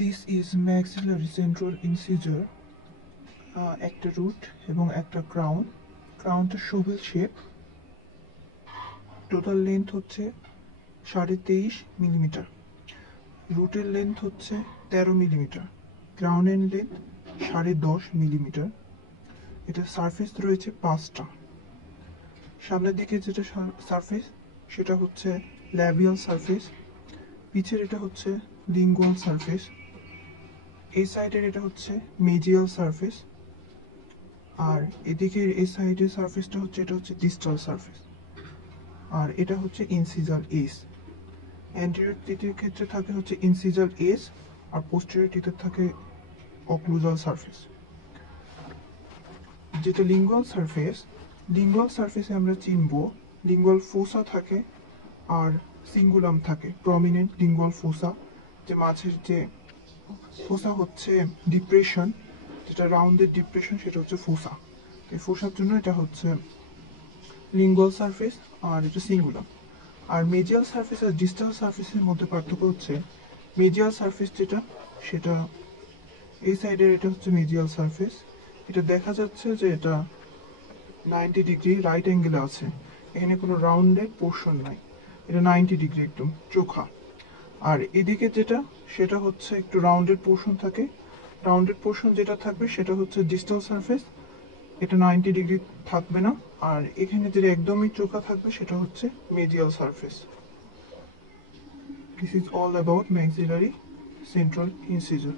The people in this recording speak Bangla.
This is maxillary central incisor, একটা রুট এবং একটা ক্রাউন। ক্রাউনটা শোভেল শেপ। টোটাল লেন্থ হচ্ছে 23.5 মিলিমিটার। রুটের লেন্থ হচ্ছে 13 মিলিমিটার। ক্রাউনের লেন্থ 10.5 মিলিমিটার। এটার সারফেস রয়েছে 5টা। সামনের দিকে যেটা সারফেস সেটা হচ্ছে ল্যাবিয়াল সারফেস, পিছের এটা হচ্ছে লিঙ্গুয়াল সারফেস, এই সাইডের এটা হচ্ছে মেজিয়াল সারফেস, আর এদিকের এই সাইডের সারফেসটা হচ্ছে এটা হচ্ছে ডিস্টাল সারফেস, আর এটা হচ্ছে ইনসিজাল এস। অ্যান্টেরিয়র টিতের ক্ষেত্রে থাকে হচ্ছে ইনসিজাল এস, আর পোস্টেরিয়র টিতে থাকে অক্লুজাল সারফেস। যেটা লিঙ্গুয়াল সারফেস, লিঙ্গুয়াল সারফেসে আমরা চিনব লিঙ্গুয়াল ফোসা থাকে আর সিঙ্গুলাম থাকে। প্রমিনেন্ট লিঙ্গুয়াল ফোসা, যে মাঝের যে ফোসা হচ্ছে ডিপ্রেশন, যেটা রাউন্ডের ডিপ্রেশন, সেটা হচ্ছে ফোসা। এই ফোসার জন্য এটা হচ্ছে লিঙ্গুয়াল সারফেস, আর এটা সিঙ্গুলাম। আর মেজিয়াল সারফেস আর ডিস্টাল সারফেসের মধ্যে পার্থক্য হচ্ছে মেজিয়াল সারফেস যেটা, সেটা এই সাইডের এটা হচ্ছে মেজিয়াল সারফেস। এটা দেখা যাচ্ছে যে এটা 90 ডিগ্রি রাইট অ্যাঙ্গেলে আছে, এখানে কোনো রাউন্ডেড পোর্শন নাই, এটা 90 ডিগ্রি একদম চোখা। আর এদিকে যেটা সেটা হচ্ছে একটু রাউন্ডেড পোর্শন থাকে। রাউন্ডেড পোর্শন যেটা থাকবে সেটা হচ্ছে ডিস্টাল সারফেস, এটা 90 ডিগ্রি থাকবে না। আর এখানে যেটা একদমই চোখা থাকবে সেটা হচ্ছে মেডিয়াল surface. This is all about maxillary central incisor.